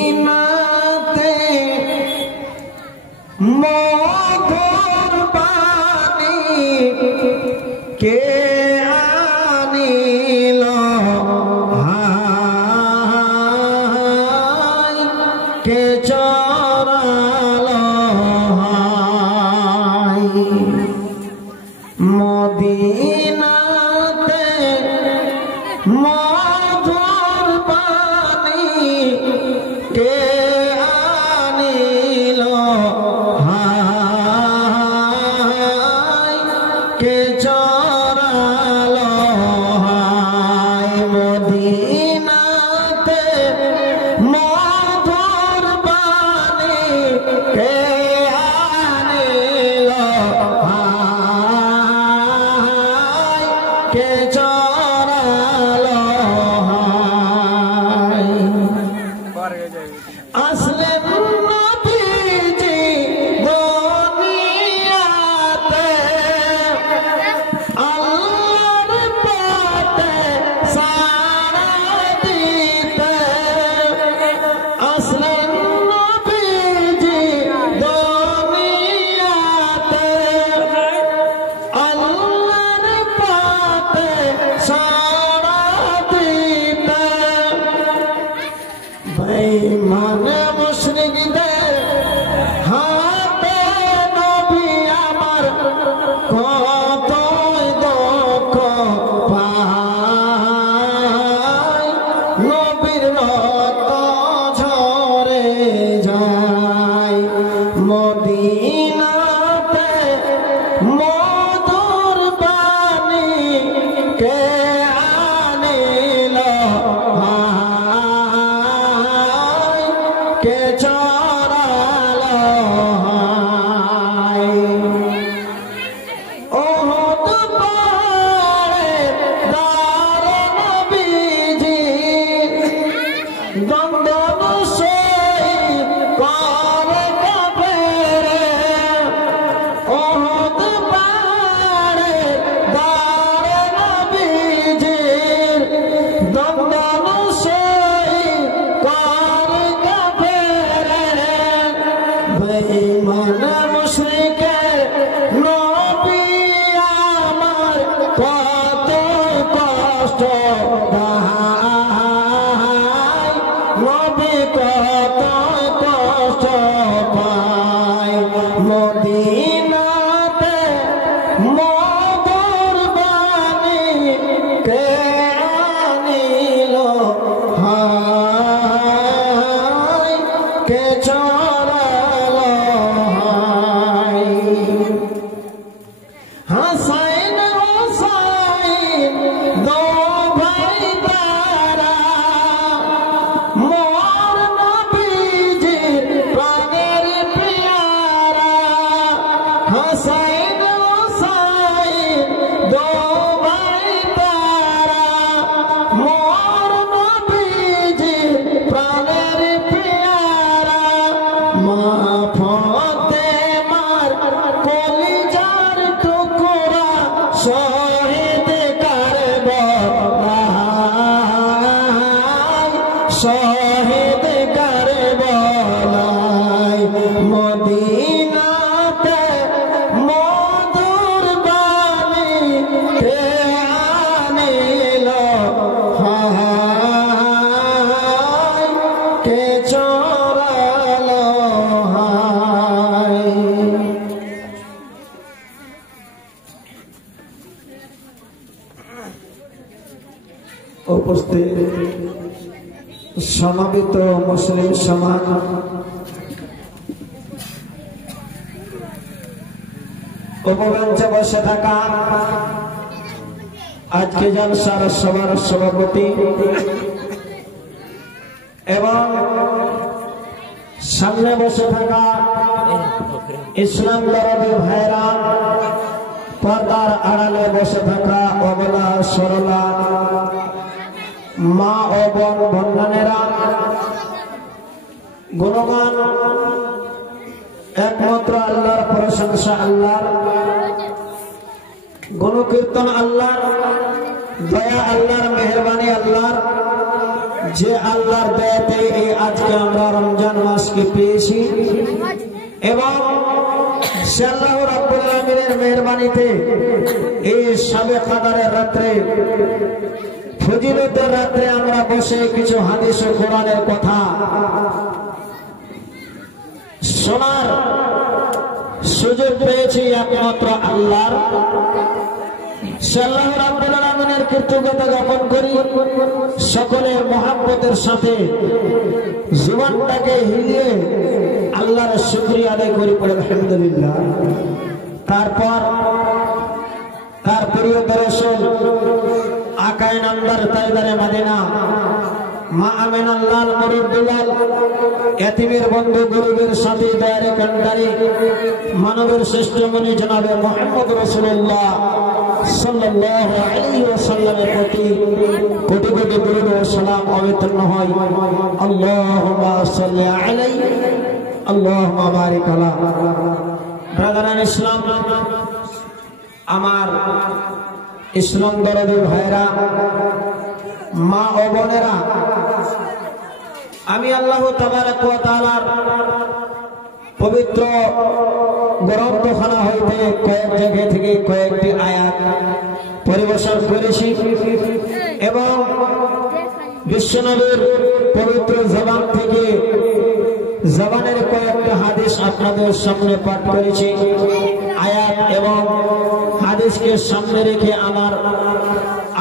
মদিনাতে মধুর বাণী কে আনিল হায় কে চরালো হায় মদিনাতে মধুর বাণী কে আনিল হায় কে চরালো হায় মদিনাতে মধুর বাণী কে আনিল হায় কে চরালো হায় আসলেন নবীজি দুনিয়াতে আল্লাহর পথে সাড়া দিতে আসলেন নবীজি দুনিয়াতে আল্লাহর পথে সাড়া দিতে বেঈমান মুশরিকদের হাতে নবী আমার কতই দুঃখ পায় নবীর রক্ত ঝরে যায় মদিনাতে মধুর বাণী কে আনিল হায় কে চরালো হায় ওহদ পাহাড়ে দাঁড়ে নবীজি দন্দন শহীদ করে কাফেরে ওহদ পাহাড়ে দাঁড়ে নবীজি দন্দন শহীদ করে কাফেরে বেঈমান মুশরিকের নবী আমার কত কষ্ট পায় নবী কত কষ্ট পায় মদিনাতে মধুর বাণী কে আনিল হায় কে চরালো হায় হাসাইন হুসাইন দো ভাই তারা মোর নবীজির প্রাণের পিয়ারা হাসাইন হুসাইন দো ভাই তারা মোর নবীজির প্রাণের পিয়ারা মা ফাতেমার কলিজার টুকরা শহীদ কারবালায় শহীদ কারবালায় মদিনাতে মধুর বাণী কে আনিল হায় কে চরালো হায় উপস্থিত সমাবেত মুসলিম সমাজ উপমঞ্চে বসে থাকা আজকে জলসার সভার সভাপতি এবং সামনে বসে থাকা ইসলাম দরদি ভাইরা পর্দার আড়ালে বসে থাকা অবলা সরলা মা ও বোন বন্ধনেরা গুণগান একমাত্র আল্লাহর প্রশংসা আল্লাহর গুণকীর্তন আল্লাহর, দয়া আল্লাহর, মেহরবানি আল্লাহর, যে আল্লাহর দয়াতে এই আজকে আমরা রমজান মাসকে পেয়েছি এবং আল্লাহ রাব্বুল আলামিনের মেহেরবানিতে এই শবে কদরের রাতে ফজিলতের রাতে আমরা বসে কিছু হাদিস ও কোরআনের কথা শোনার সুযোগ পেয়েছি একমাত্র আল্লাহর। আল্লাহ রাব্বুল আলামিনের কৃতজ্ঞতা জ্ঞাপন করি, সকলের মহব্বতের সাথে জীবনটাকে হিলিয়ে আল্লাহর শুকরিয়া আদায় করি পড়ে আলহামদুলিল্লাহ। তারপর তার প্রিয় রাসূল আকায়ে নামদার তাজদারে মদিনা মা আমিনার লাল মুরিদুল্লাহ এতিমের বন্ধু গরিবের সাথী দয়ারে কান্ডারি মানবের শ্রেষ্ঠ মনি জনাবে মুহাম্মদ রাসূলুল্লাহ সাল্লাল্লাহু আলাইহি ওয়াসাল্লামের প্রতি কোটি কোটি দরুদ ও সালাম অবতীর্ণ হয়। আল্লাহুম্মা সাল্লি আলাইহি আল্লাহুম্মা বারিক আলা। ব্রাদারান ইসলাম, আমার ইসলাম দরদি ভাইরা, মা ও বোনেরা, আমি আল্লাহ তাবারক ওয়া তাআলার পবিত্র গ্রন্থখানা হইতে কয়েক জায়গা থেকে কয়েকটি আয়াত পরিবেশন করেছি এবং বিশ্বনবীর পবিত্র জবান থেকে জবানের কয়েকটা হাদিস আপনাদের সামনে পাঠ করেছি। আয়াত এবং হাদিসকে সামনে রেখে আমার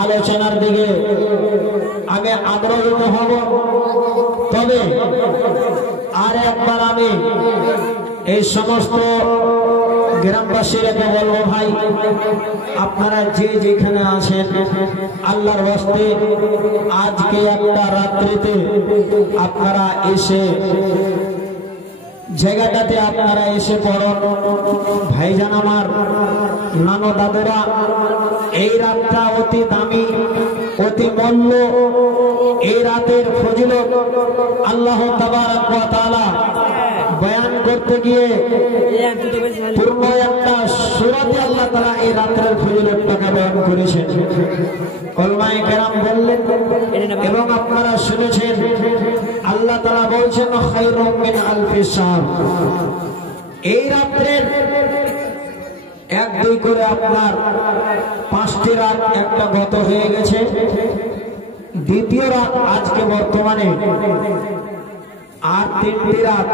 আলোচনার দিকে আমি আগ্রহীত হব। তবে আর একবার আমি এই সমস্ত গ্রামবাসীরাকে বলবো, ভাই আপনারা যে যেখানে আছেন আল্লাহর ওয়াস্তে আজকে একটা রাত্রিতে আপনারা এসে জায়গাটাতে আপনারা এসে পড়ুন। ভাইজান আমার, নানো দাদুরা, এই রাতটা অতি দামি, অতি মূল্য। এই রাতের ফজিলত আল্লাহ তাবারক ওয়া তাআলা বয়ান করতে গিয়ে পূর্ণ একটা সূরাতে আল্লাহ তাআলা এই রাতের ফজিলতটাকে বয়ান করেছেন। উলামায়ে কেরাম বললেন এবং আপনারা শুনেছেন, আল্লাহ তাআলা বলছেন খায়রুম মিন আলফি শাহর। এই রাতের এক দুই করে আপনার 5টি রাত একটা গত হয়ে গেছে, দ্বিতীয় রাত আজকে বর্তমানে, আর 3টি রাত।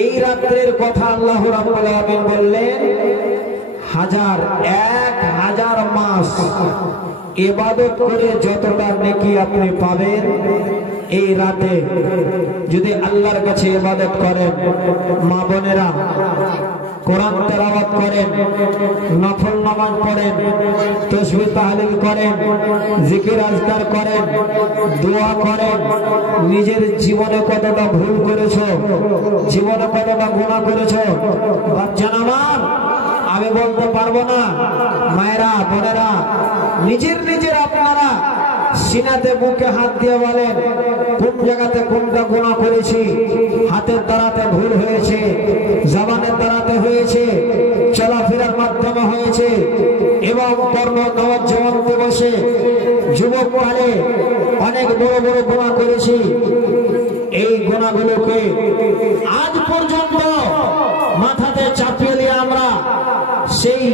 এই রাতের কথা আল্লাহ রাব্বুল আলামিন বললেন 1000 মাস ইবাদত করে যতটা নেকি আপনি পাবেন এই রাতে যদি আল্লাহর কাছে ইবাদত করেন। মা বোনেরা, কোরআন তেলাওয়াত করেন, নফল নামাজ পড়েন, তাসবিহ তাহলিল করেন, জিকির আজকার করেন, দোয়া করেন, নিজের জীবনে কতটা ভুল করেছো, জীবনে কতটা গুনাহ করেছো বাচ্চা আমার আমি বলতে পারবো না। মায়েরা, বোনেরা, নিজের আপনারা সিনাতে বুকে হাত দিয়ে বলেন কোন জায়গাতে কোনটা গুনাহ করেছি। হাতের দ্বারাতে ভুল হয়েছে, জবানের দ্বারাতে হয়েছে, চলাফেরার মাধ্যমে হয়েছে এবং কর্ম নবজীবন দিবসে যুবককালে অনেক বড় বড় গুনাহ করেছি। এই গুনাহগুলোকে আজ পর্যন্ত মাথাতে চাপিয়ে দিয়ে আমরা সেই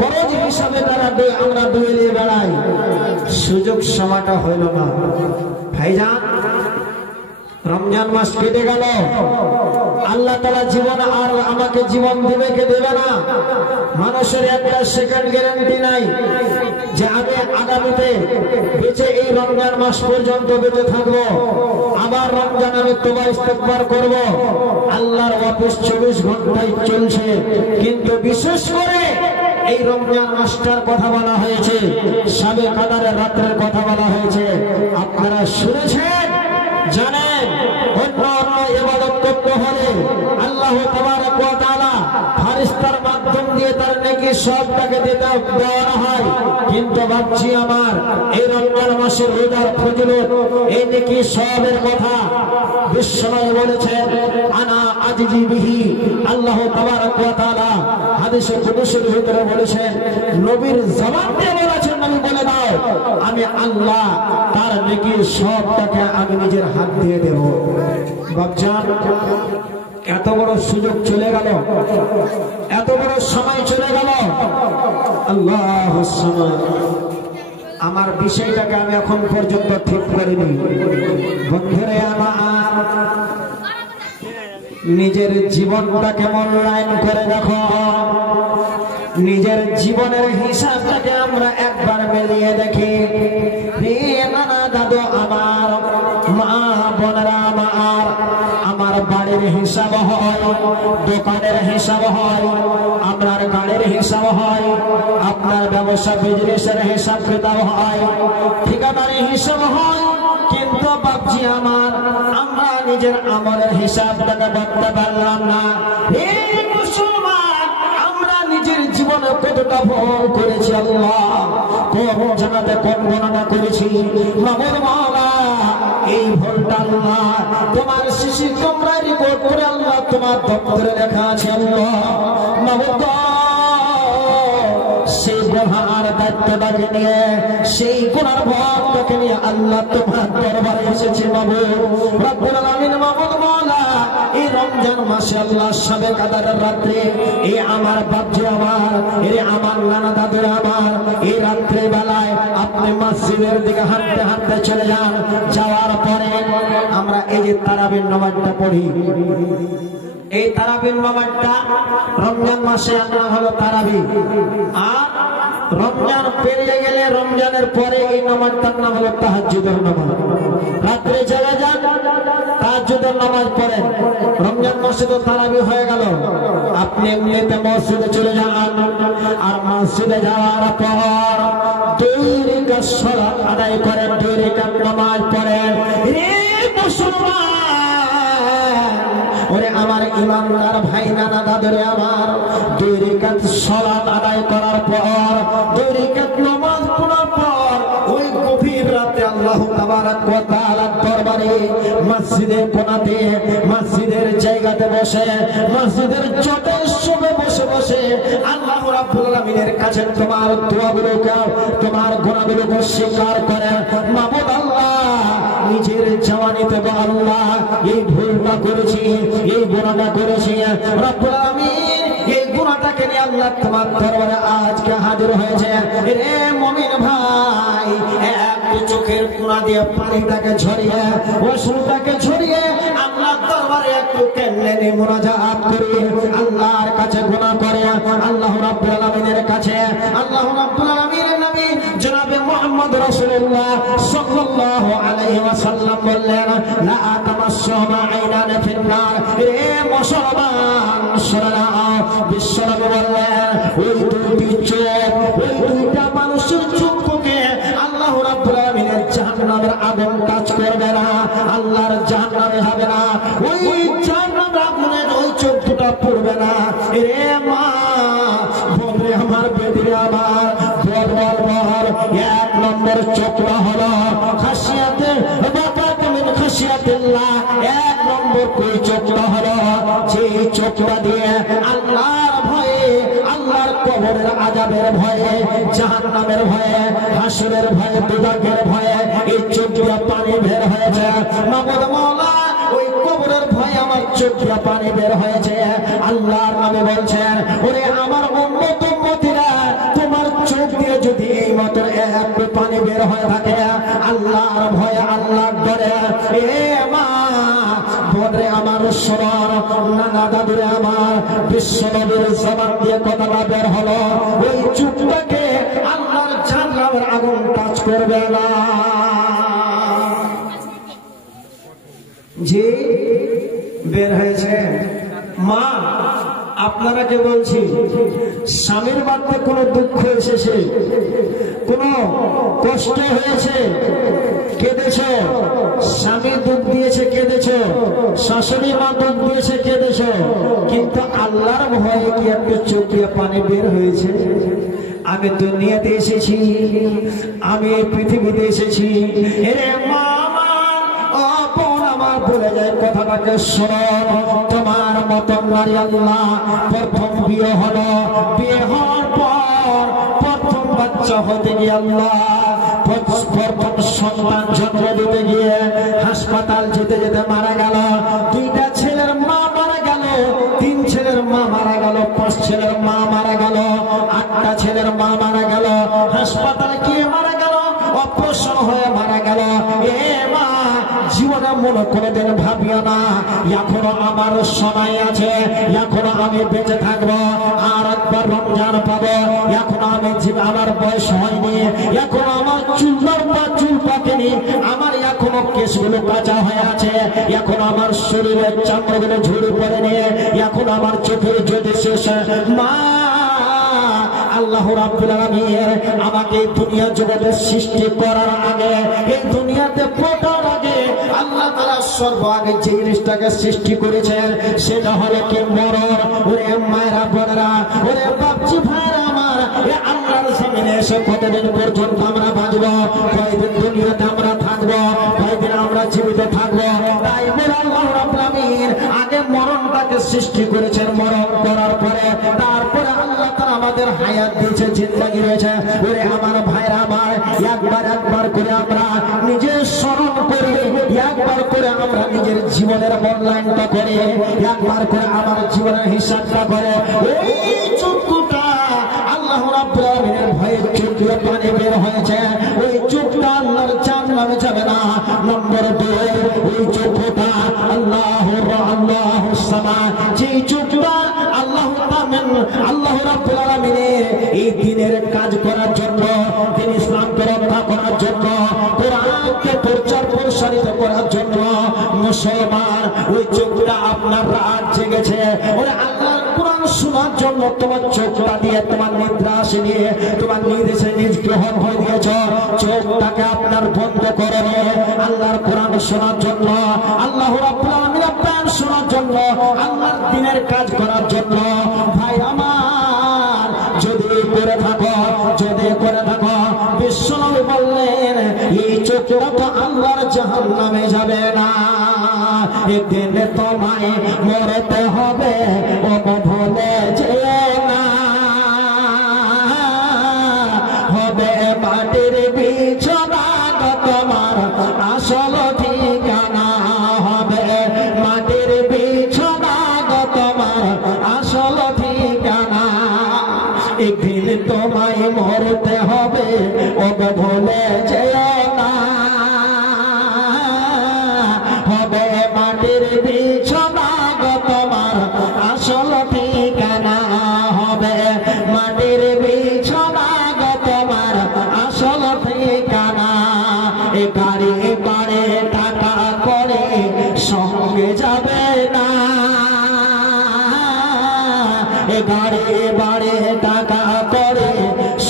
করজ হিসাবে আমরা দুয়ে বেড়াই, সুযোগ সময়টা হইল না। ভাইজান, রমজান মাস কেটে গেল, আল্লাহ তাআলা জীবন আর আমাকে জীবন দেবে কে দেবে না, মানুষের একটা সেকেন্ড গ্যারান্টি নাই যে আমি আগামীতে বেঁচে এই রমজান মাস পর্যন্ত বেঁচে থাকবো, আবার রমজান আমি তওবা ইস্তেগফার করব। আল্লাহর অফিস 24 ঘন্টায় চলছে, কিন্তু বিশেষ করে এই রমজান মাসটার কথা বলা হয়েছে, শবে কদরের রাতের কথা বলা হয়েছে। আপনারা শুনেছেন, জানেন, অন্য ইবাদত করতে হলে আল্লাহ তাবারক ওয়া তাআলা ফেরেশতার মাধ্যম দিয়ে তার নাকি সবটাকে দেওয়া হয়, কিন্তু ভাবছি আমার এই রমজান মাসের রোজার ফজিলত, এই নাকি সবের কথা বিশ্বনবী বলেছেন, আনা আজিজি বিহি। আল্লাহ তাবারক ওয়া তাআলা হাদিসে কুদসির ভিতরে বলেছেন, নবীর জবান দিয়ে বলেছেন, নবী বলে দাও আমি আল্লাহ তার নেকি সবটাকে আমি নিজের হাত দিয়ে দেব। বাপজান, এত বড় সুযোগ চলে গেল, এত বড় সময় চলে গেল। আল্লাহ সময়, আমার বিষয়টাকে আমি এখন পর্যন্ত ঠিক করিনি। বন্ধুরে আমার, নিজের জীবনটাকে মূল্যায়ন করে দেখো, নিজের জীবনের হিসাবটাকে আমরা একবার মিলিয়ে দেখি। নানা দাদু আমার, মা বোনেরা আমার বাড়ির হিসাব হয়, দোকানের হিসাব হয়, আপনার গাড়ির হিসাব হয়, আপনার ব্যবসা বিজনেসের হিসাব কিতাব হয়, ঠিকাদার হিসাব হয়, কিন্তু বাপজি আমার আমরা নিজের আমলের হিসাবটাকে করতে পারলাম না। নিজের জীবনে কতটা ভুল করেছি আল্লাহ, কোন জানাতে কোন গণনা করেছি। মামুর মাওলা, এই ভুলটা আল্লাহ তোমার শিশু তোমরা রিপোর্ট করে আল্লাহ তোমার দপ্তরে লেখা আছে। আল্লাহ মামুর, সেই গুনার দায়িত্বটাকে নিয়ে, সেই গুনার ভাবটাকে নিয়ে আল্লাহ তোমার দরবারে এসেছে। মামুর রব্বুল আলামিন, মামুর মাওলা, এই রমজান মাসে আল্লাহ শবে কদরের রাতে, এই আমার বাপজি আমার, এই আমার নানা দাদুর আমার, এই রাত্রে বেলায় আপনি মসজিদের দিকে হাঁটতে হাঁটতে চলে যান। যাওয়ার পরে আমরা এই যে তারাবির নামাজটা পড়ি, এই তারাবির নামাজটা রমজান মাসে আমরা হলো তারাবি, আর রমজান পেরিয়ে গেলে রমজানের পরে এই নামাজটার নাম হলো তাহাজ্জুদের নামাজ। রাত্রে চলে যান, তাহাজ্জুদের নামাজ পড়েন। রমজান মাসে তো তারাবি হয়ে গেল, আপনি এমনিতে মসজিদে চলে যান, আর মসজিদে যাওয়ার পর 2 রাকাত সালাত আদায় করেন, 2 রাকাত নামাজ পড়েন। রে মুসলমান, ওরে আমার ইমানদার ভাই নানা দাদুরে আমার, 2 রাকাত সালাত আদায় করার পর, 2 রাকাত নামাজ পড়ার পর, ওই গভীর রাতে আল্লাহ তাবারক ওয়া তাআলার দরবারে মসজিদের কোণাতে, মসজিদের জায়গাতে বসে, মসজিদের চতুর্দিকে বসে বসে আল্লাহ রাব্বুল আলামিনের কাছে তোমার দোয়াগুলোকে, তোমার গুনাহগুলোকে স্বীকার করে। মাবুদ আল্লাহ, নিজের জওয়ানিতে আল্লাহ এই ভুলটা করেছি, এই গুনাহটা করেছি, রব্বুল আলামিন এই গুনাহটাকে নিয়ে আল্লাহ তোমার দরবারে আজকে হাজির হয়েছে। রে মুমিন ভাই, একটু চোখের কোণা দিয়ে পানিটাকে ঝরিয়ে, অশ্রুটাকে ঝরিয়ে আল্লাহর দরবারে একটু কেন্দ্রে মুনাজাত করি, আল্লাহর কাছে গুনাহ করে, আল্লাহ রাব্বুল আলামিনের কাছে। আল্লাহ রাব্বুল আলামিনের নবী জনাবে মুহাম্মদ রাসূলুল্লাহ সাল্লাল্লাহু আলাইহি ওয়াসাল্লাম বললেন, লা তামাসসুমা আইনান ফিন্নার। রে মুসলমান শুনে নাও, বিশ্বনবী বললেন, ওই দুটি চোখ, ওই দুইটা মানুষের চোখকে আল্লাহ রাব্বুল আলামিনের জাহান্নামের আগুন টাচ করবে না, আল্লাহর জাহান্নামে হবে না, ওই জাহান্নামের আগুনের ওই চোখ দুটো পড়বে না। রে মা বলবে আমার, বেদিরে আমার, বল বল বল, 1 নম্বর চোখটা হলো খাশিয়াতে বাতাত মিন খাশিয়াতিল্লাহ। 1 নম্বর কোন চোখটা হলো, যে চোখটা দিয়ে আল্লাহর ভয়ে, আল্লাহর কবরের আযাবের ভয়ে, জাহান্নামের ভয়ে, হাসরের ভয়ে, দুজাকের ভয়ে এই চোখ দিয়ে পানি বের হয়েছে। মাবুদ মাওলা, ওই কবরের ভয়ে আমার চোখ দিয়ে পানি বের হয়েছে। আল্লাহর নবী বলছেন, ওরে আমার উম্মত উম্মতিরা, তোমার চোখ দিয়ে যদি এই মত একটু পানি বের হয়ে থাকে আল্লাহর ভয়ে, আল্লাহর ডরে, এ মা বোনরে আমার, শোনো নানা দাদুরে আমার, বিশ্বনবীর জবান দিয়ে কথাটা বের হলো, ওই চোখটাকে আল্লাহর জাহান্নামের আগুন টাচ করবে না। জি বের হয়েছে। মা আপনারাকে বলছি, স্বামীর বাড়িতে কোনো দুঃখ এসেছে, কোনো কষ্ট হয়েছে, কেঁদেছ, স্বামী দুঃখ দিয়েছে কেঁদেছ, দিয়েছো, শাশুড়ি মা দুধ দিয়েছে কেঁদেছো, কিন্তু আল্লাহর ভয়ে কি একটু চোখ দিয়ে পানি বের হয়েছে? আমি দুনিয়াতে এসেছি, আমি এই পৃথিবীতে এসেছি, এরে মা আমার বলে যায় কথাটাকে শোনো। তোমার মতন নারী আল্লাহ প্রথম বিয়ে হলো, বিয়ে হওয়ার পর প্রথম বাচ্চা হতে গিয়ে আল্লাহ প্রথম সন্তান জন্ম দিতে গিয়ে হাসপাতাল যেতে যেতে মারা গেল। দুইটা ছেলের মা মারা গেল, 3 ছেলের মা মারা গেল, 5 ছেলের মা মারা গেল, 8টা ছেলের মা মারা গেল, হাসপাতালে গিয়ে মারা গেল, অপারেশন হয়ে মারা গেল। এ মা জীবনে মনে করে দেন ভাবিও না এখনো আমার সময় আছে, এখনো আমি বেঁচে থাকবো, আর একবার রমজান পাবো, এখনো আমি আমার বয়স হয়নি, এখনো আমার চুল পাকেনি, আমার এখনো কেশগুলো কাঁচা হয়ে আছে, এখনো আমার শরীরের চামড়াগুলো ঝুড়ে পড়েনি, এখন আমার চোখের জ্যোতি শেষ। মা আল্লাহ রাব্বুল আলামিন আমাকে দুনিয়া জগতে সৃষ্টি করার আগে, এই দুনিয়াতে পড়ার আগে আল্লাহ তাআলা সর্ব আগে যে জিনিসটাকে সৃষ্টি করেছেন সেটা হলো কি মরণ। ওরে মায়েরা বোনেরা, ওরে বাপজি ভাইরা আমার, এই আল্লাহর জমিনে এসে কতদিন পর্যন্ত আমরা বাঁচবো, কয়দিন দুনিয়াতে আমরা থাকবো, কয়দিন আমরা জীবিত থাকবো? তাই বলে আল্লাহ রাব্বুল আলামিন আগে মরণটাকে সৃষ্টি করেছেন, মরণ করার পরে তারপরে আল্লাহ তাআলা আমাদের হায়াত দিয়েছে, জিন্দেগি রয়েছে। ওরে আমার ভাইরা আমার, একবার করে আমরা নিজের স্মরণ করি, একবার করে আমরা নিজের জীবনের মূল্যায়নটা করি, একবার করে আমার জীবনের হিসাবটা করে। ওই চক্ষুটা আল্লাহ রাব্বুল আলামিনের ভয়ে চোখ দিয়ে পানি বের হয়েছে, ওই চোখটা আল্লাহর জান্নাতে যাবে না। নম্বর 2, ওই চক্ষুটা আল্লাহুর সামা, যেই চোখটা আল্লাহ রাব্বুল আলামিনের এই দিনের কাজ করার জন্য, দিন ইসলামকে রক্ষা করার জন্য, কোরআনকে প্রচার প্রসারিত করার জন্য মুসলমান ওই চোখটা আপনার রাত জেগেছে। ওরে আল্লাহর কোরআন শোনার জন্য তোমার চোখটা দিয়ে তোমার নিদ্রা আসেনি, তোমার নির্দেশে নিজ গ্রহণ হয়ে দিয়েছ, চোখটাকে আপনার বন্ধ করে আল্লাহর কোরআন শোনার জন্য, আল্লাহ রাব্বুল আলামিনের প্রাণ শোনার জন্য, আল্লাহর দিনের কাজ করার জন্য। ভাই আমার, যদি করে থাকো বিশ্বনবী বললেন এই চোখটা তো আল্লাহর জাহান্নামে যাবে না, একদিন তোমায় মরতে হবে, ও ভুলে যেও না, হবে মাটির বিছানা তোমার আসল ঠিকানা, হবে মাটির বিছানা তোমার আসল ঠিকানা, একদিন তোমায় মরতে হবে, ও ভুলে যেও না, হবে মাটির বিছানা তোমার আসল ঠিকানা, হবে মাটির বিছানা তোমার আসল ঠিকানা। এ গাড়ি বাড়ে টাকা করে সঙ্গে যাবে না, এ গাড়ি বাড়ে টাকা করে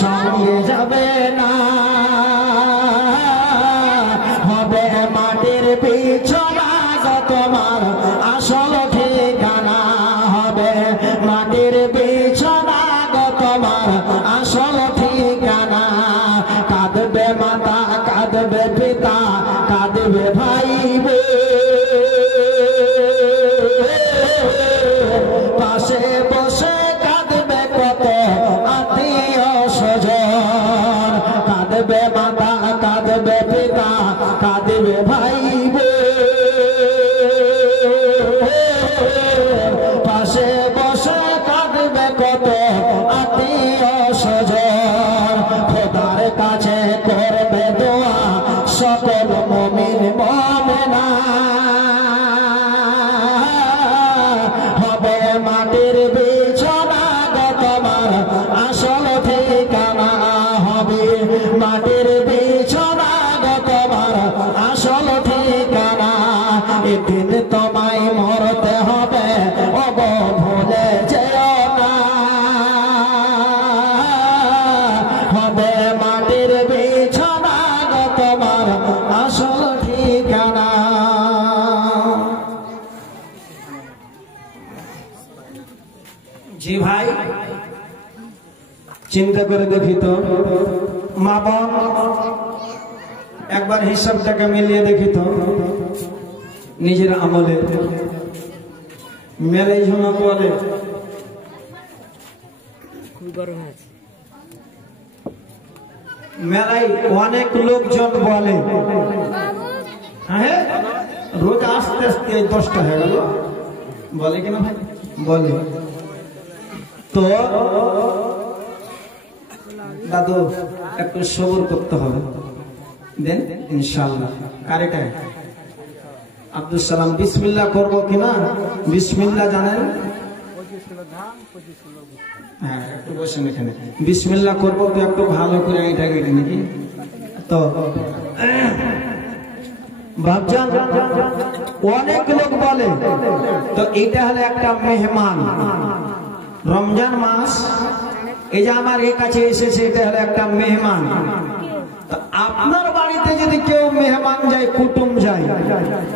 সঙ্গে যাবে না, হবে মাটির বিছানা তোমার আসল ঠিকানা, হবে মাটির বিছানা তোমার আসল ঠিকানা। কাঁদবে মাতা, কাঁদবে পিতা, কাঁদবে ভাই, পাশে বসে কাঁদবে কত আত্মীয় স্বজন, কাঁদবে মাতা, কাঁদবে পিতা, কাঁদবে ভাই, পাশে বসে কাঁদবে কত আত্মীয় স্বজন। খোদার কাছে করবে দোয়া সকল মুমিন মুমিনা, হবে মাটির বিছানা তোমার আসল ঠিকানা, হবে মাটির বিছানা তোমার আসল ঠিকানা, একদিন তোমায় মরতে হবে, ও ভুলে যেও না, হবে মাটির বিছানা তোমার আসল ঠিকানা। জি ভাই, চিন্তা করে দেখি তো মা বোন, একবার হিসাবটাকে মিলিয়ে দেখি তো নিজের আমলে মেলাই ঝোনা বলে মেলায় অনেক লোকজন বলে হ্যাঁ রোজ আস্তে আস্তে 10টা হয়ে গেল বলে কিনা ভাই বলে তো দাদু একটু সবর করতে হবে দেন ইনশাআল্লাহ। কারেটা আব্দুল সালাম বিসমিল্লাহ করবো কিনা? বিসমিল্লাহ জানেন? হ্যাঁ একটু বসেন এখানে। বিসমিল্লাহ করবো তো একটু ভালো করে এটা কেটে নাকি তো ভাবজান অনেক লোক বলে তো এটা হলো একটা মেহমান। রমজান মাস এই যে আমার এই কাছে এসেছে এটা হলো একটা মেহমান। আপনার বাড়িতে যদি কেউ মেহমান যায়, কুটুম যায়,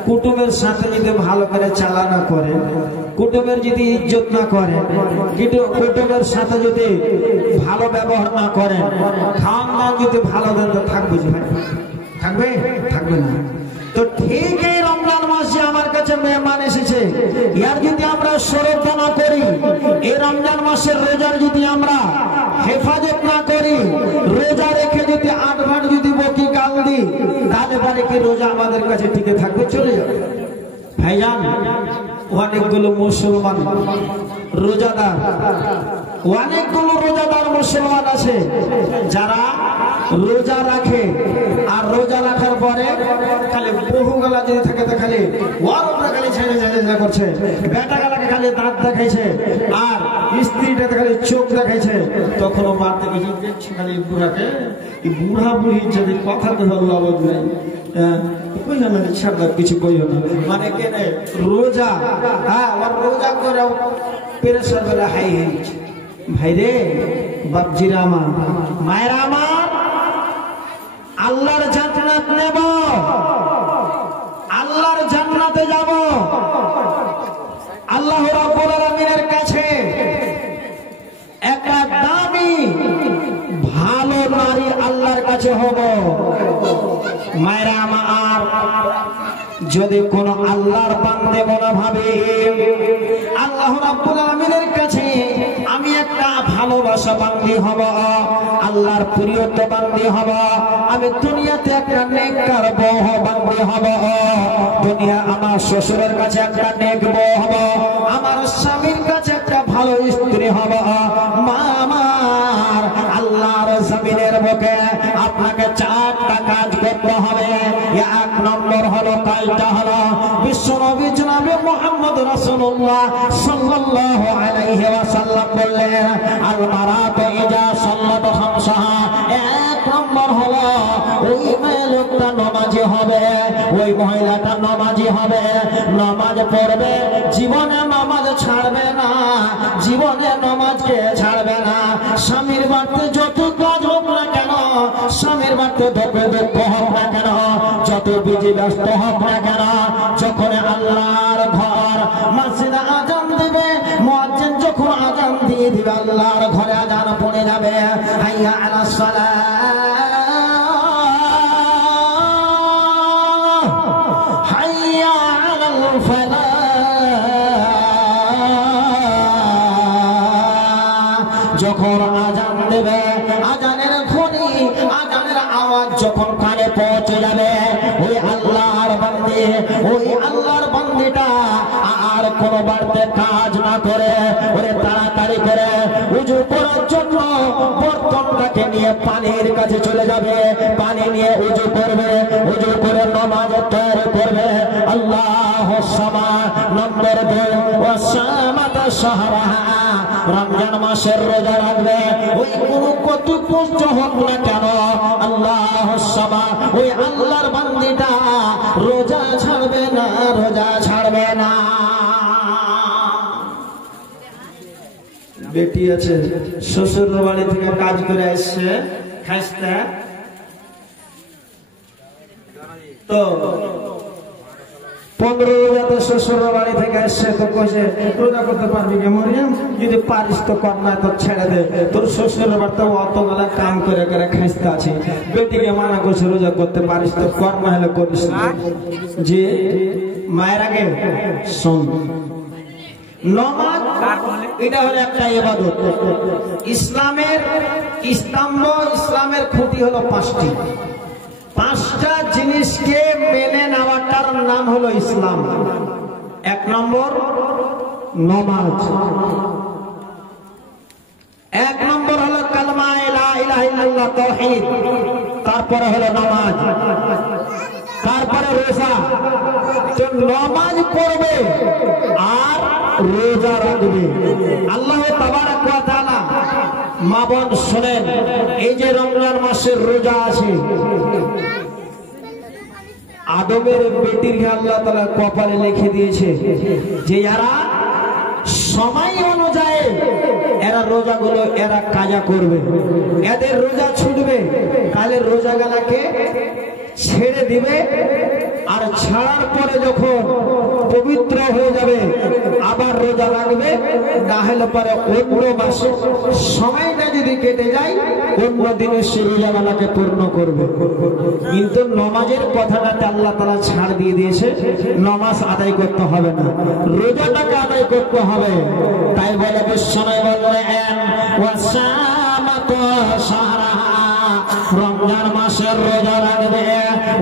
কুটুমের সাথে যদি ভালো করে চালানা করে, কুটুমের যদি ইজ্জত না করে, কুটুমের সাথে যদি ভালো ব্যবহার না করে, খাওয়ান দাওয়ান যদি ভালো দেন তো থাকবে যে ভাই? থাকবে? থাকবে না। তো ঠিক এই রমজান মাসে আমার কাছে মেহমান এসেছে, ইয়ার যদি আমরা শ্রদ্ধা না করি, এই রমজান মাসের রোজার যদি আমরা হেফাজত না করি, রোজা রেখে যদি 8 ভাট যদি বকি গাল দিই, তাহলে পারে কি রোজা আমাদের কাছে টিকে থাকবে? চলে যাবে। ভাইজান অনেকগুলো মুসলমান রোজাদার, অনেকগুলো রোজাদার মুসলমান আছে যারা রোজা রাখে, আর রোজা রাখার পরে খালি বহুগুলা যদি থাকে তো খালি ওরা খালি ছেড়ে ছেড়ে করছে, বেটা গালাকে খালি দাঁত দেখাইছে, আর স্ত্রীটাতে খালি চোখ দেখাইছে। তখন মা থেকে দেখছি খালি বুড়াকে, বুড়া বুড়ি যদি কথা তো নাই কিছু কইও না, মানে কেনে রোজা, হ্যাঁ রোজা করে পেরেশান করে হাই হয়েছে। ভাইরে বাপজিরা আমার, মায়েরা আমার, আল্লাহর জান্নাত নেব, আল্লাহর জান্নাতে যাব, আল্লাহ রাব্বুল আলামিনের কাছে একটা দামি ভালো নারী আল্লাহর কাছে হব। মায়েরা আমার, যদি কোন আল্লাহর বান্দে মনে ভাবে আল্লাহ রাব্বুল আলামিনের কাছে আমি একটা ভালোবাসা বান্দি হব, আল্লাহর প্রিয়ত বান্দি হব, আমি দুনিয়াতে একটা নেককার বউ বান্দি হব, দুনিয়া আমার শ্বশুরের কাছে একটা নেক বউ হব, আমার স্বামীর কাছে একটা ভালো স্ত্রী হব। মা আমার, আল্লাহর জমিনের বুকে আপনাকে 4টা কাজ করতে হবে। 1 নম্বর হলো কাজটা হলো বিশ্বনবী জনাবে মুহাম্মদ রাসূলুল্লাহ সাল্লাল্লাহু আলাইহি ওয়াসাল্লাম বললেন, আল মারাতু ইজা সাল্লাত খামসাহা। 1 নম্বর হলো ওই লোকটা নামাজি হবে, ওই মহিলাটা নামাজি হবে, নামাজ পড়বে, জীবনে নামাজ ছাড়বে না, জীবনে নামাজকে ছাড়বে না। স্বামীর বাড়িতে যত কাজ হোক না কেন, স্বামীর বাড়িতে দুঃখ হোক না কেন, যত বিজি ব্যস্ত হোক না কেন, যখন আল্লাহর ঘর মসজিদে আযান দিবে, মুয়াজ্জিন যখন আযান দিয়ে দিবে, আল্লাহর ঘরে আযান পড়ে যাবে, হাইয়া আলাস সালাহ, হাইয়া আলাল ফালাহ, যখন আযান দেবে, আযানের ধ্বনি, আযানের আওয়াজ যখন কানে পৌঁছে যাবে, ওই আল্লাহর বান্দী, ওই আল্লাহর বান্দীটা আর কোনো বাড়িতে কাজ না করে ওরে তাড়াতাড়ি করে উজু করার জন্য বর্তনটাকে নিয়ে পানির কাছে চলে যাবে, পানি নিয়ে উজু করবে, উজু করে নামাজ তৈরি করবে। আল্লাহুস সামাদ। নম্বর 2, ওয়াসামাত শাহরাহা, রমজান মাসের রোজা রাখবে, ওই কোনো কত কষ্ট হোক না কেন, আল্লাহুস সামাদ, ওই আল্লাহর বান্দীটা রোজা ছাড়বে না, রোজা ছাড়বে না। বেটি আছে শ্বশুর বাড়ি থেকে কাজ করে আসছে, খাইতে তো 15 রোজাতে শ্বশুর বাড়ি থেকে এসছে তো কইছে রোজা করতে পারবি কি মরিয়াম, যদি পারিস তো কর, না তো ছেড়ে দে, তোর শ্বশুর বাড়িতে অতবেলা কাম করে করে খাইতে আছে। বেটিকে মানা করছে রোজা করতে পারিস তো কর, না হলে করিস না। যে মায়ের আগে শোন, নামাজ এটা হলো একটা ইবাদত। ইসলামের স্তম্ভ, ইসলামের খুঁটি হলো 5টি। 5টা জিনিসকে মেনে নেওয়াটার নাম হলো ইসলাম। 1 নম্বর নামাজ, 1 নম্বর হলো কালমা লা ইলাহা ইল্লাল্লাহ তাওহীদ, তারপরে হলো নামাজ, তারপরে রোজা। তো নামাজ পড়বে আর রোজা রাখবে। আল্লাহ তাবারক ওয়া তাআলা, মা বোন শুনেন, এই যে রমজান মাসের রোজা আছে, আদমের বেটির আল্লাহ তাআলা কপালে লিখে দিয়েছে যে এরা সময় অনুযায়ী এরা রোজাগুলো এরা কাজা করবে, এদের রোজা ছুটবে, কালের রোজাগুলোকে ছেড়ে দিবে। আর ছাড়ার পরে যখন পবিত্র হয়ে যাবে আবার রোজা রাখবে, না হলে পরে অন্য মাসে সময়টা যদি কেটে যায় অন্য দিনে সে রোজাগুলোকে পূর্ণ করবে। কিন্তু নামাজের কথাটাতে আল্লাহ তাআলা ছাড় দিয়ে দিয়েছে, নামাজ আদায় করতে হবে না, রোজাটাকে আদায় করতে হবে। তাই বলে বিশ্বনবী বললেন ওয়াসামাতু শাহরাহা, রমজান মাসের রোজা রাখবে,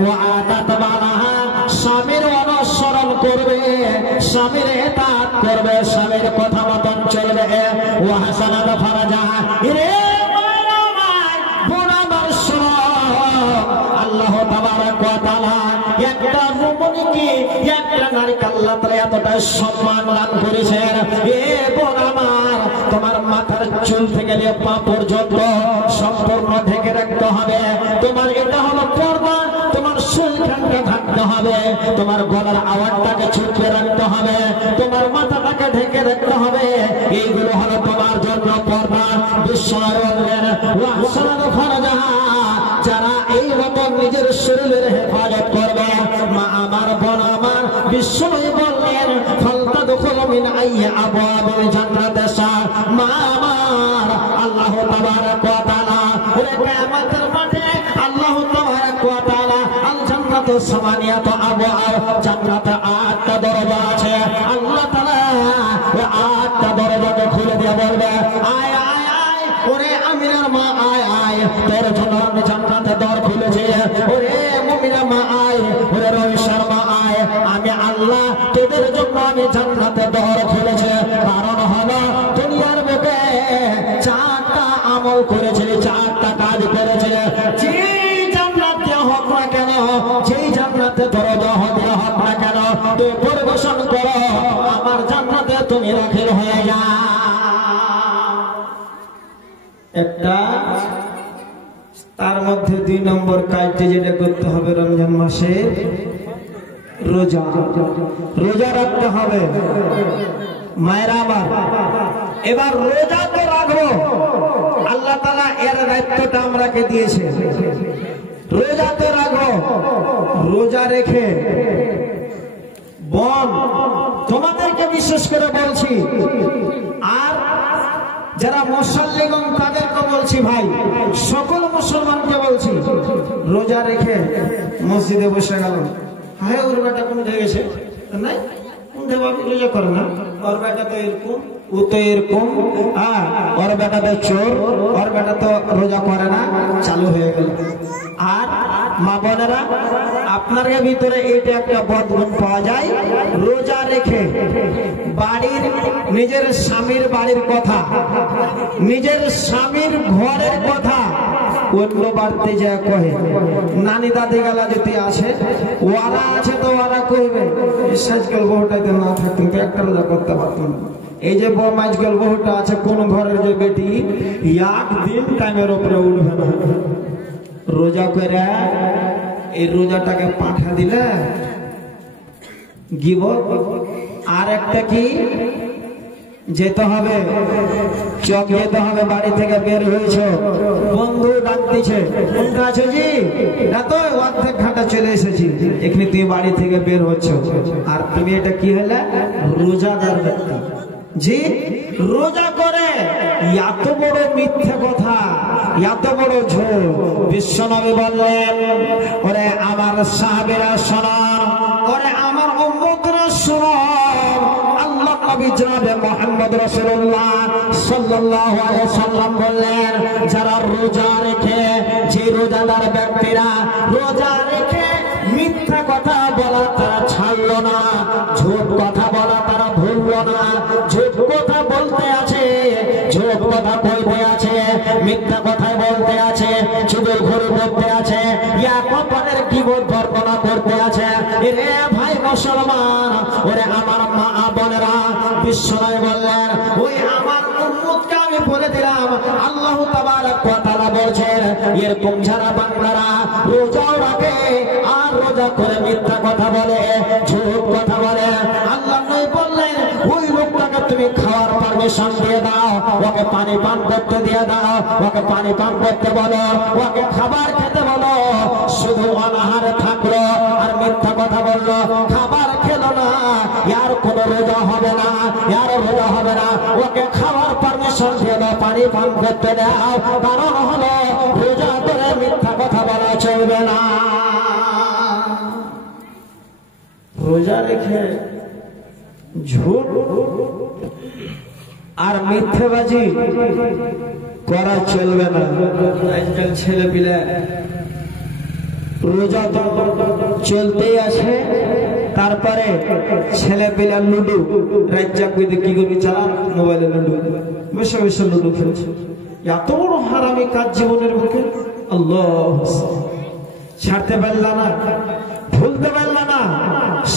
ওয়াআতাত বালাহা, স্বামীর অনুসরণ করবে, স্বামীর ইতাআত করবে, স্বামীর কথা মতন চলবে, ওয়াহসানাত ফারাজাহা। রে বোনামার শোনো, আল্লাহ তাবারক ওয়া তাআলা একটা মুমিনকে, একটা নারীকে আল্লাহ তাআলা এতটা সম্মান দান করেছেন। এ বোন আমার, তোমার মাথার চুল থেকে পা পর্যন্ত সম্পূর্ণ ঢেকে রাখতে হবে। তোমার এটা হলো পর্দা, তোমার শরীরখানটা ঢাকতে হবে, তোমার গলার আওয়াজটাকে চুপে রাখতে হবে, তোমার মাথাটাকে ঢেকে রাখতে হবে। এইগুলো হলো তোমার জন্য পর্দা। বিশ্বনবীর ওয়াহসানাত ফারাজাহা, যারা এই মতন নিজের শরীরের হেফাজত করবে, মা আমার, বোন আমার, বিশ্বনবী বললেন ফালতাদখুলু মিন আইয়ি আবওয়াবিল জান্নাতি শা। মা আমার, আল্লাহ তাবারক ওয়া তাআলা কিয়ামতের মাঠে আল্লাহ তাবারক ওয়া তাআলা আল জান্নাতু সামানিয়াতু আবওয়াব, জান্নাতে 8টা দরজা আছে। আল্লাহ তাআলা ওই 8টা দরজাকে খুলে দিয়ে বলবে, আয় আয় আয় ওরে আমিনার মা, আয় আয়, তোর জন্য আমি জান্নাতে দ্বার খুলেছি। ওরে মুমিনা মা আয়, ওরে রহিসার মা আয়, আমি আল্লাহ তোদের জন্য আমি জান্নাতে দ্বার খুলেছি। কারণ হলো দুনিয়ার বুকে 4টা আমল করেছিল, 4টা কাজ করেছিল। যেই জান্নাতে হোক না কেন, যেই জান্নাতে দরজা হোক না কেন, তুই পরিবেশন করো, আমার জান্নাতে তুমি দাখিল হয়ে যাও। একটা, তার মধ্যে 2 নম্বর কাজটি যেটা করতে হবে রমজান মাসে, রোজা, রোজা রাখতে হবে। মায়েরা আমার, এবার রোজা তো রাখবো, আল্লাহ তাআলা এর দায়িত্বটা আমরাকে দিয়েছে, রোজা তো রাখবো। রোজা রেখে বোন তোমাদেরকে বিশেষ করে বলছি, আর যারা মুসল্লিগণ তাদেরকে বলছি, ভাই সকল মুসলমানকে বলছি, রোজা রেখে মসজিদে বসে গেল, হ্যাঁ ওর বেটা কোন গেছে নাই, রোজা করে না, ওর বেটা তো এরকম, ও তো এরকম, ওর বেটা তো চোর, ওর বেটা তো রোজা করে না, চালু হয়ে গেল। আর মা বোনেরা, আপনার ভিতরে এইটা একটা বদগুণ পাওয়া যায়, রোজা রেখে বাড়ির, নিজের স্বামীর বাড়ির কথা, নিজের স্বামীর ঘরের কথা অন্য বাড়িতে যা কহে। নানি দাদি গালা যদি আছে, ওরা আছে তো ওরা কইবে আজকাল বহুটাতে না থাকতেন তো একটা রোজা করতে পারতাম। এই যে আজকাল বহুটা আছে, কোন ঘরের যে বেটি একদিন টাইমের উপরে উঠবে না, রোজা করে এই রোজাটাকে পাঠা দিলে গিবত। আর একটা কি, যেতে হবে, চক যেতে হবে, বাড়ি থেকে বের হয়েছ, বন্ধু ডাক দিছে, কোনটা আছো জি? না তো অর্ধেক ঘাটা চলে এসেছি। এখানে তুমি বাড়ি থেকে বের হচ্ছ, আর তুমি এটা কি হলে? রোজাদার ব্যক্তি। জি, রোজা করে এত বড় মিথ্যা কথা, এত বড় ঝোল। বিশ্বনবী বললেন, ওরে আমার সাহাবীরা শোনো, ওরে আমার উম্মতরা শোনো, আল্লাহ নবী জনাবে মুহাম্মদ রাসূলুল্লাহ সাল্লাল্লাহু আলাইহি সাল্লাম বললেন, যারা রোজা রেখে, যে রোজাদার ব্যক্তিরা রোজা রেখে মিথ্যা কথা বলা তারা ছাড়লো না, ঝুট কথা বলা তারা ভুললো না, ঝুট কথা বলতে আছে, ঝুট কথা বলতে আছে, মিথ্যা কথা বলতে আছে, চুগল ঘুরে বলতে আছে, ইয়া কপালের কিবোধ বর্ণনা করতে আছে। রে ভাই মুসলমান, ওরে আমার মা বোনেরা, বিশ্বনবী বললেন, ওই আমার উম্মতকে আমি বলে দিলাম, আল্লাহ তাবারক ওয়া তাআলা বলেন, এরকম যারা বান্দারা রোজা রাখে আর রোজা করে মিথ্যা কথা বলে, ঝুট কথা বলে, আল্লাহ নবী বললেন, ওই লোকটাকে তুমি খাওয়ার পারমিশন দিয়ে দাও, ওকে পানি পান করতে দিয়ে দাও, ওকে পানি পান করতে বলো, ওকে খাবার খেতে বলো। শুধু অনাহারে থাকলো আর মিথ্যা কথা বললো, খাবার খেলো না, ইয়ার কোনো রোজা হবে না, ইয়ার রোজা হবে না। ওকে খাওয়ার পারমিশন দিয়ে দাও, পানি পান করতে দাও, কারণ হলো রোজা করে মিথ্যা কথা বলা চলবে না। রোজা রেখে ঝুট আর মিথ্যাবাজি করা চলবে না। আজকাল ছেলে পিলে রোজা তো চলতেই আছে, তারপরে ছেলে পিলে লুডু রাজ্জাক বিদে কি করবি, চালান মোবাইলে লুডু, বসে বসে লুডু খেলছে। এত বড় হারামি কাজ জীবনের বুকে, আল্লাহ ছাড়তে পারল না, ভুলতে পারল না।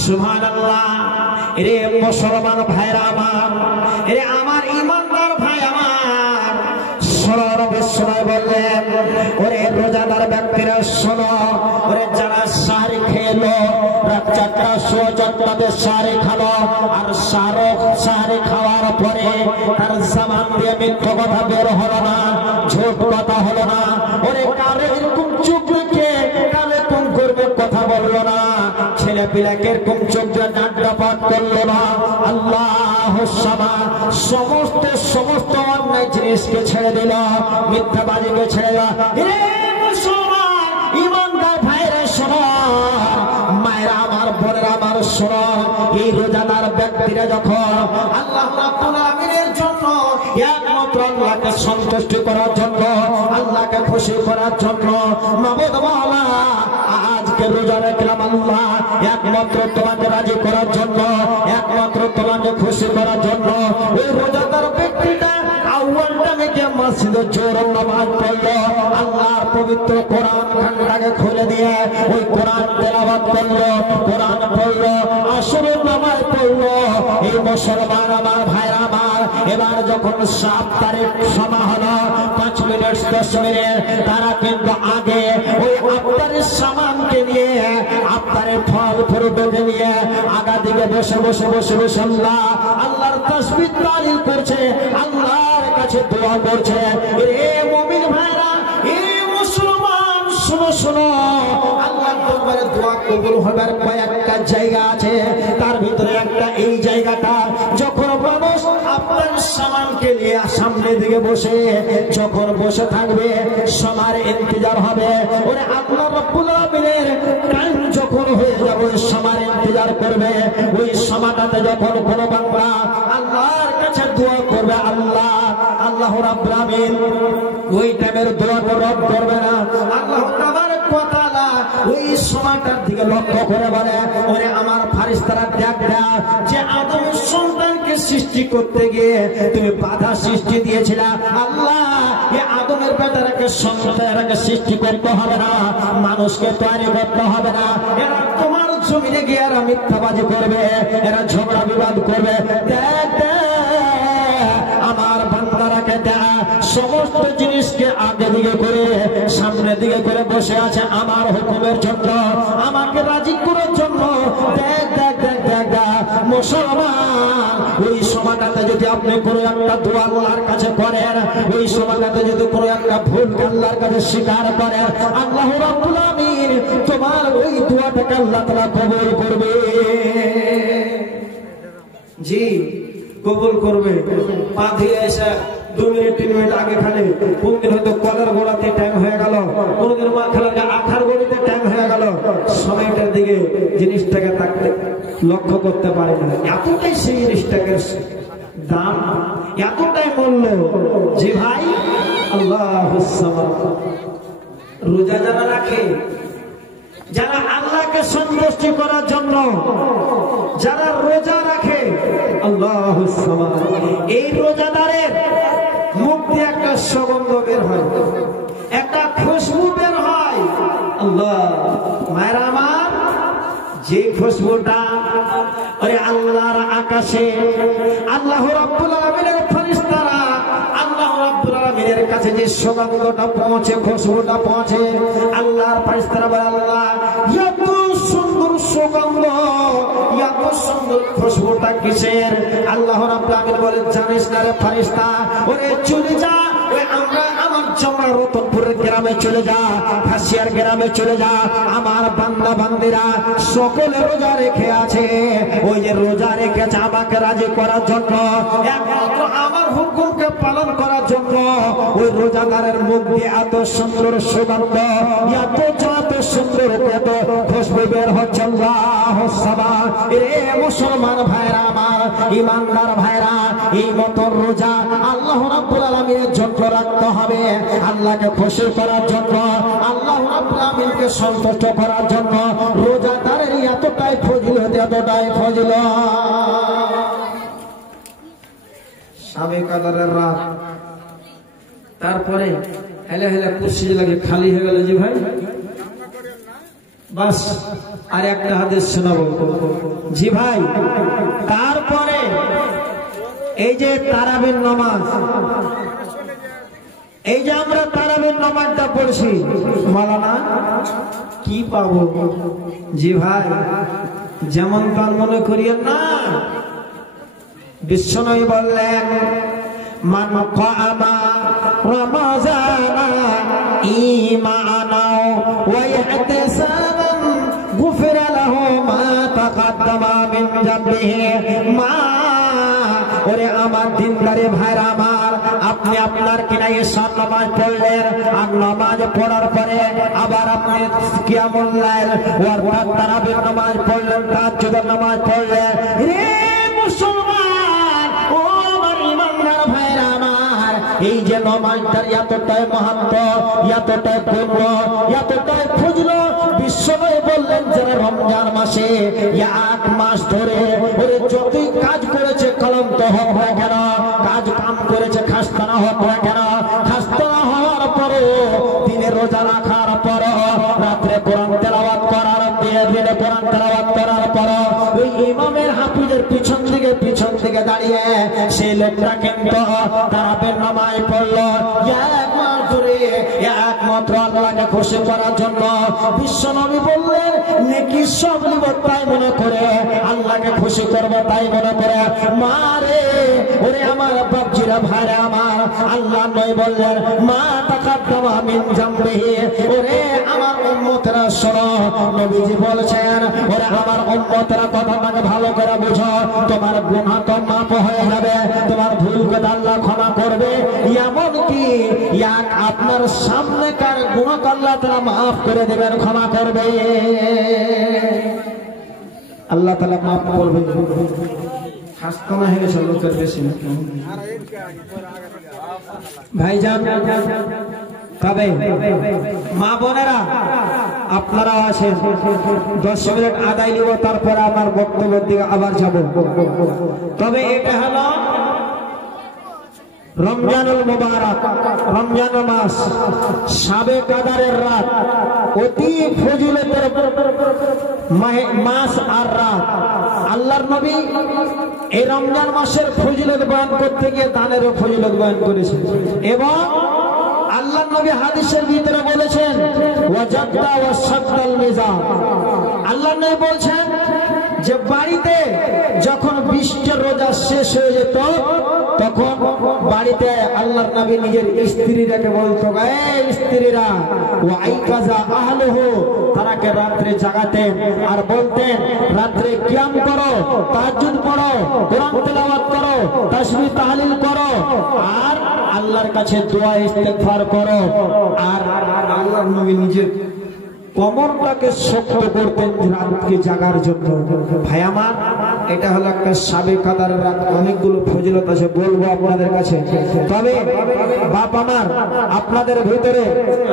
সুবহানাল্লাহ। এরে মুসলমান ভাইরা আমার, এরে আমার ইমানদার ভাই আমার, শোনো, বিশ্বনবী বললেন, ওরে রোজাদার ব্যক্তিরা শোনো, ওরে যারা সাহরি খেলো, রাত 4টা 4:15 সাহরি খালো, আর সাহরি খাওয়ার পরে তার জবান দিয়ে মিথ্যা কথা বের হলো না, ঝুট কথা হলো না, ওরে কারে এরকম চুপ রেখে কারে এরকম করবে কথা বললো না, ছেলে পিলাকে এরকম চোখ দিয়ে ডাঁটাপাট করলো না। আল্লাহ সমস্ত অন্যায় জিনিসকে ছেড়ে দিল, মিথ্যাবাদীকে ছেড়ে দিল। মুসলমান ইমানদার ভাইরা শোনো, মায়েরা আমার, বোনেরা আমার শোনো, এই রোজাদার ব্যক্তিরা যখন আল্লাহ রাব্বুল আমিনের জন্য, একমাত্র আল্লাহকে সন্তুষ্ট করার জন্য, আল্লাহকে খুশি করার জন্য, মাবুদ মাওলা আজকে রোজা রাখলাম আল্লাহ একমাত্র তোমাকে রাজি করার জন্য, একমাত্র তোমাকে খুশি করার জন্য, ওই রোজাদার ব্যক্তিটা আউয়াল টাইমে মসজিদে জোর নামাজ পড়লো, আল্লাহর পবিত্র কোরআন খানটাকে খুলে দিয়ে ওই কোরআন তেলাওয়াত করলো, কোরআন পড়লো, আসরের নামাজ পড়লো। এই মুসলমান আমার ভাইরা আমার, এবার যখন 7 তারিখ সময় হলো, 5 মিনিট 10 মিনিট, তারা কিন্তু আগে ওই আফতারের সামানকে নিয়ে, আফতারের ফল ফুরুটকে নিয়ে আগা দিকে বসে বসে বসে বসে আল্লাহর তাসবিহ তাহলিল করছে, আল্লাহর কাছে দোয়া করছে। এ মুমিন ভাইরা, এ মুসলমান, শোনো শোনো, আল্লাহর দরবারে দোয়া কবুল হবার কয়েকটা জায়গা আছে, তার ভিতরে একটা এই জায়গাটা, যখন মানুষ আপনার সামানকে নিয়ে সামনে দিকে বসে যখন বসে থাকবে, সময়ের ইন্তজার হবে, ওরে আল্লাহ রাব্বুল আমিনের টাইম যখন হয়ে যাবে, সময়ের ইন্তজার করবে, ওই সময়টাতে যখন কোনো বান্দা আল্লাহর কাছে দোয়া করবে, আল্লাহ রাব্বুল আমিন ওই টাইমের দোয়া রদ করবে না। আল্লাহ তাবারক ওয়া তাআলা ওই সময়টার দিকে লক্ষ্য করে বলে, ওরে আমার ফারিস্তারা দেখ যে আদমের সন্তানকে সৃষ্টি করতে গিয়ে তুমি বাধা সৃষ্টি দিয়েছিলা, আল্লাহ এই আদমের বেটারাকে সন্তানকে সৃষ্টি করতে হবে না, মানুষকে তৈরি করতে হবে না, এরা তোমার জমিনে গিয়ে এরা মিথ্যাবাজি করবে, এরা ঝগড়া বিবাদ করবে। দেখ আমার বান্দারাকে দেয়া সমস্ত জিনিসকে আগে দিকে করে সামনে দিকে করে বসে আছে আমার হুকুমের জন্য, আমাকে রাজি করার জন্য। দেখ দেখ দেখ দেখ মুসলমান, ওই সময়টাতে যদি আপনি কোনো একটা দোয়া আল্লাহর কাছে করেন, ওই সময়টাতে যদি কোনো একটা ভুল আল্লাহর কাছে স্বীকার করেন, আল্লাহ রাব্বুল আমিন তোমার ওই দোয়াটাকে আল্লাহ তাআলা কবুল করবে। জি কবুল করবে। পা দিয়ে এসে 2 মিনিট 3 মিনিট আগে খালে, কোনদিন হয়তো কলার গোড়াতে টাইম হয়ে গেল, কোনদিন মা খেলাকে আঠার গড়িতে টাইম হয়ে গেল, সময়টার দিকে জিনিসটাকে তাকতে লক্ষ্য করতে পারে না। এতটাই সেই জিনিসটাকে দাম, এতটাই মূল্য। জি ভাই, আল্লাহুস সামাদ। রোজা যারা রাখে, যারা আল্লাহকে সন্তুষ্টি করার জন্য যারা রোজা রাখে, আল্লাহুস সামাদ, এই রোজাদারের মুখ দিয়ে একটা সুগন্ধ বের হয়, একটা খুশবু বের হয়। আল্লাহ মায়েরা আমার, যে খুশবুটা ওই আল্লাহর আকাশে আল্লাহ রাব্বুল আলামিনের ফেরেশতারা আল্লাহ রাব্বুল আলামিনের কাছে যে সুগন্ধটা পৌঁছে, খুশবুটা পৌঁছে, আল্লাহর ফেরেশতারা বলে, আল্লাহ এত সুন্দর সুগন্ধ, এত সুন্দর খুশবুটা কিসের? আল্লাহ রাব্বুল আলামিন বলে, জানিস না রে ফেরেশতা, ওরে চলে যা, ওই আমরা আমার জমা রতনপুরের গ্রামে চলে যা, খাসিয়ার গ্রামে চলে যা, আমার বান্দা বান্দিরা সকলে রোজা রেখে আছে। ওই যে রোজা রেখেছে আমাকে রাজি করার জন্য, একমাত্র আমার হুকুমকে পালন করার জন্য, ওই রোজাদারের মুখ দিয়ে এত সুন্দর সুগন্ধ, এত সুন্দর এত খুশবু বের হচ্ছে। আল্লাহুস সামাদ। এ মুসলমান ভাইরা আমার, ইমানদার ভাইরা, এই মত রোজা আল্লাহ রাব্বুল আলামিনের জন্য রাখতে হবে, আল্লাহকে খুশি করার জন্য, আল্লাহ রাব্বুল আলামিনকে সন্তুষ্ট করার জন্য। রোজাদারের এতটাই ফজিলত, এতটাই ফজিলত। শাবে কদরের রাত, তারপরে হেলে হেলে কুরসি লাগে খালি হয়ে গেল। জি ভাই, বাস আর একটা হাদিস শোনাবো। জি ভাই, তারপরে এই যে তারাবির নামাজ, এই যে আমরা তারাবির নামাজটা পড়ছি, মাওলানা কি পাবো? জি ভাই, যেমন তার মনে করিয়েন না। বিশ্বনবী বললেন, মান কামা রমাজানা ঈমানাও ওয়া ইহতিসাবান গুফিরা লাহু মা তাকাদ্দামা মিন যামবিহি। মা, ওরে আমার দিনদারে ভাইরা আমার, আপনি আপনার কিনা ঈশার নামাজ পড়লেন, আর নামাজ পড়ার পরে আবার আপনি কিয়ামুল লাইল ওয়া তারাবির নামাজ পড়লেন, তাহাজ্জুদের নামাজ পড়লেন। রে মুসলমান, ও আমার ইমানদার ভাইরা আমার, এই যে নামাজটার এতটাই মাহাত্ম্য, এতটাই পূর্ণ, এতটাই ফজিলত, বিশ্বনবী বললেন যারা রমজান মাসে 1 মাস ধরে ওরে যতই কাজ করেছে, ক্লান্ত হোক না কেন, কাজ কাম করেছে, খাস্তানা হোক না কেন, খাস্তানা হওয়ার পরে দিনে রোজা রাখার পর, রাত্রে কোরআন তেলাওয়াত করার, দিনে কোরআন তেলাওয়াত করার পর, ওই ইমামের হাফিজের পিছন দিকে দাঁড়িয়ে সেই লোকটা কিন্তু তারাবির নামাজ পড়লো 1 মাস ধরে, একমাত্র আল্লাহকে খুশি করার জন্য। বিশ্বনবী বললেন, নেকি সব নিব তাই মনে করে, আল্লাহকে খুশি করবো তাই মনে করে। মারে ওরে আমার বাপজিরা ভাইরা আমার, আল্লাহ নয় বললেন, মা তাকাদ্দামা মিন যামবিহি। ওরে আমার উম্মতেরা শোনো, নবীজি বলছেন, ওরে আমার উম্মতেরা কথাটাকে ভালো করে বুঝো, তোমার গুনাহ তো মাফ হয়ে যাবে, তোমার ভুলকে আল্লাহ ক্ষমা করবে, এমনকি আপনার সামনেকার গুনাহ আল্লাহ তাআলা মাফ করে দেবেন, ক্ষমা করবে, আল্লাহ তাআলা মাফ করবে। খাস্তানা হয়ে গেছে লোকের বেশি ভাইজান। তবে মা বোনেরা, আপনারা আসেন, 10 মিনিট আদায় নিব, তারপরে আমার বক্তব্যের দিকে আবার যাব। তবে এটা হলো রমজানুল মুবারক, রমজান মাস, শাবে কদরের রাত, অতি ফজিলতের মাস আর রাত। আল্লাহর নবী এই রমজান মাসের ফজিলত বয়ান করতে গিয়ে দানেরও ফজিলত বয়ান করেছেন, এবং আল্লাহর নবী হাদিসের ভিতরে বলেছেন, ওয়াজাদা ওয়াসাদ্দাল মিজান। আল্লাহর নবী বলছেন যে বাড়িতে যখন 20টা রোজা শেষ হয়ে যেত তখন বাড়িতে আল্লাহর নবী নিজের স্ত্রীরাকে বলতো, এই স্ত্রীরা, ও আইকাজা আহলুহু, তারাকে রাত্রে জাগাতেন আর বলতেন রাত্রে কিয়াম করো, তাহাজ্জুদ পড়ো, কোরআন তেলাওয়াত করো, তাসবিহ তাহলিল করো আর আল্লাহর কাছে দোয়া ইস্তেগফার করো। আর আল্লাহর নবী নিজের কমরটাকে শক্ত করতেন রাতকে জাগার জন্য। ভাই আমার, এটা হলো একটা সাবে কাদারের রাত, অনেকগুলো ফজিলত আছে, বলবো আপনাদের কাছে। তবে বাপ আমার, আপনাদের ভিতরে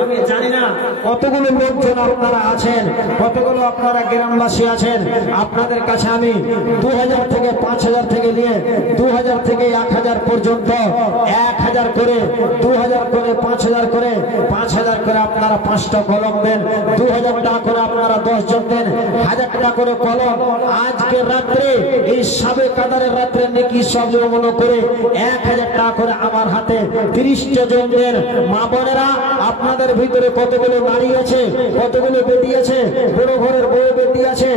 আমি জানি না কতগুলো লোকজন আপনারা আছেন, কতগুলো আপনারা গ্রামবাসী আছেন। আপনাদের কাছে আমি 2000 থেকে 5000 থেকে নিয়ে 2000 থেকে 1000 পর্যন্ত, 1000 করে, 2000 করে, 5000 করে, 5000 করে আপনারা 5টা কলম দেন, 2000 টাকা করে আপনারা 10 জন দেন, 1000 টাকা করে কলম। আজকে রাত্রে এই সাবে কাদারের রাত্রে নেকি সব মনে করে 1000 টাকা করে আমার হাতে 30টা জন দেন। মা বোনেরা, আপনাদের ভিতরে কতগুলো নারী আছে, কতগুলো বেটি আছে, বড় ঘরের বউ বেটি আছে।